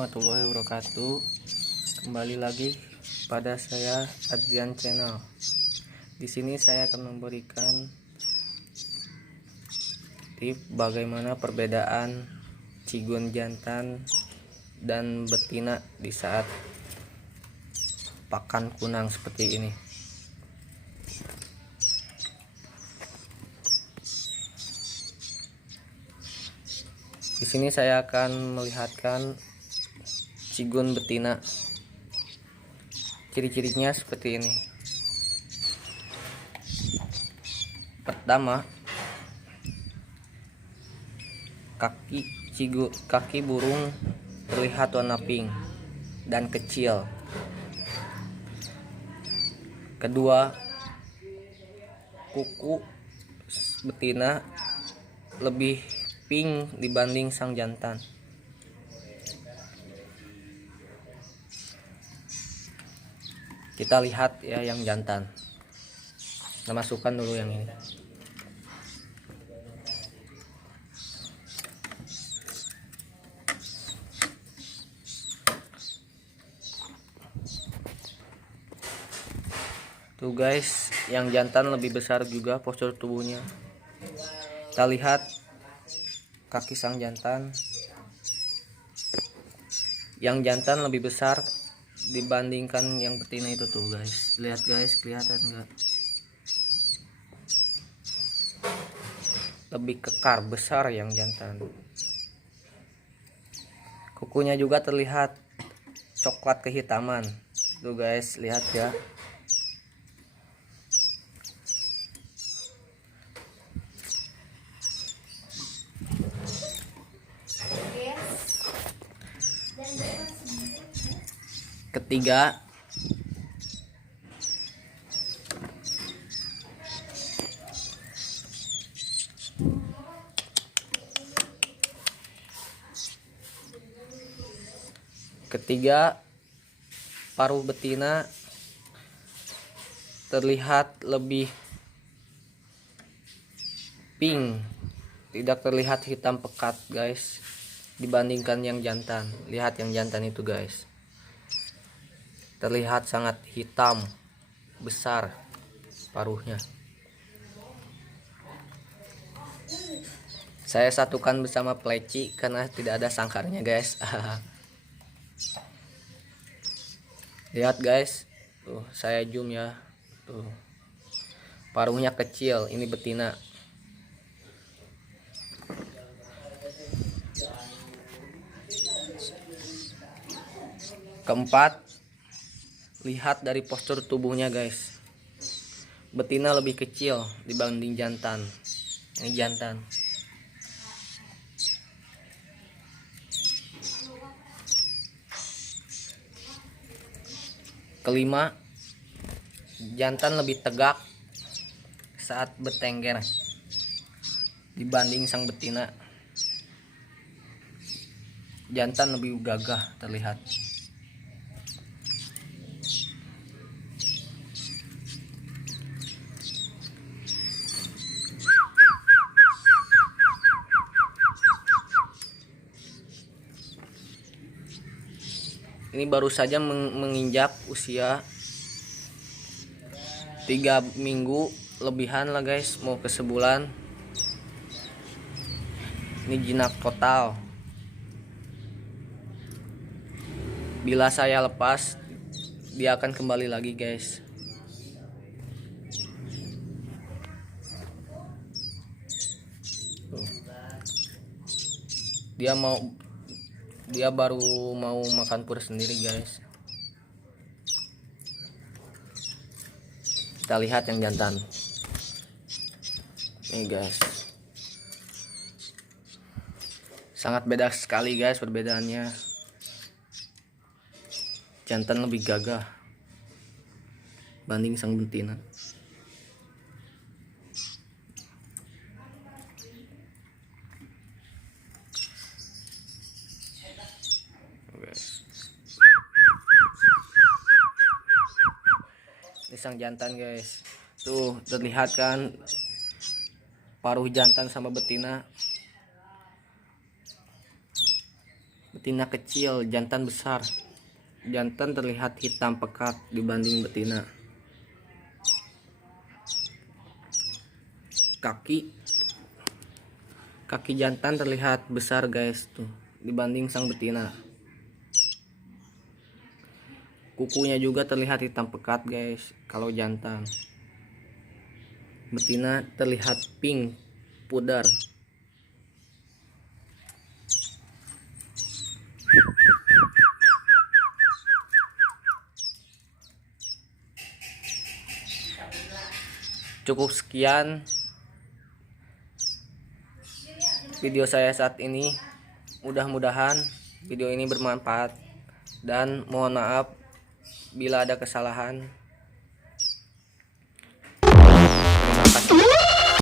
warahmatullahi wabarakatuh. Kembali lagi pada saya Adrian Channel. Di sini saya akan memberikan tips bagaimana perbedaan cigon jantan dan betina di saat pakan kunang seperti ini. Di sini saya akan melihatkan cigon betina. Ciri-cirinya seperti ini. Pertama, kaki burung terlihat warna pink dan kecil. Kedua, kuku betina lebih pink dibanding sang jantan. Kita lihat ya yang jantan. Kita masukkan dulu yang ini. Tuh guys, yang jantan lebih besar juga postur tubuhnya. Kita lihat kaki sang jantan. Yang jantan lebih besar dibandingkan yang betina itu tuh guys. Lihat guys, kelihatan enggak? Lebih kekar, besar yang jantan. Kukunya juga terlihat coklat kehitaman. Tuh guys, lihat ya. Ketiga, paruh betina terlihat lebih pink, tidak terlihat hitam pekat guys, dibandingkan yang jantan. Lihat yang jantan itu guys, terlihat sangat hitam, besar paruhnya. Saya satukan bersama pleci karena tidak ada sangkarnya guys. Lihat guys, tuh saya zoom ya. Tuh, paruhnya kecil, ini betina. Keempat, lihat dari postur tubuhnya guys. Betina lebih kecil dibanding jantan. Ini jantan. Kelima, jantan lebih tegak saat bertengger dibanding sang betina. Jantan lebih gagah terlihat. Ini baru saja menginjak usia 3 minggu lebihan lah guys, mau ke sebulan. Ini jinak total. Bila saya lepas, dia akan kembali lagi guys. Dia baru mau makan pur sendiri guys. Kita lihat yang jantan. Nih guys, sangat beda sekali guys perbedaannya. Jantan lebih gagah banding sang betina. Ini sang jantan guys. Tuh terlihat kan paruh jantan sama betina. Betina kecil, jantan besar. Jantan terlihat hitam pekat dibanding betina. Kaki jantan terlihat besar guys tuh dibanding sang betina. Kukunya juga terlihat hitam pekat guys kalau jantan. Betina terlihat pink pudar. Cukup sekian video saya saat ini. Mudah-mudahan video ini bermanfaat dan mohon maaf bila ada kesalahan. Terima kasih.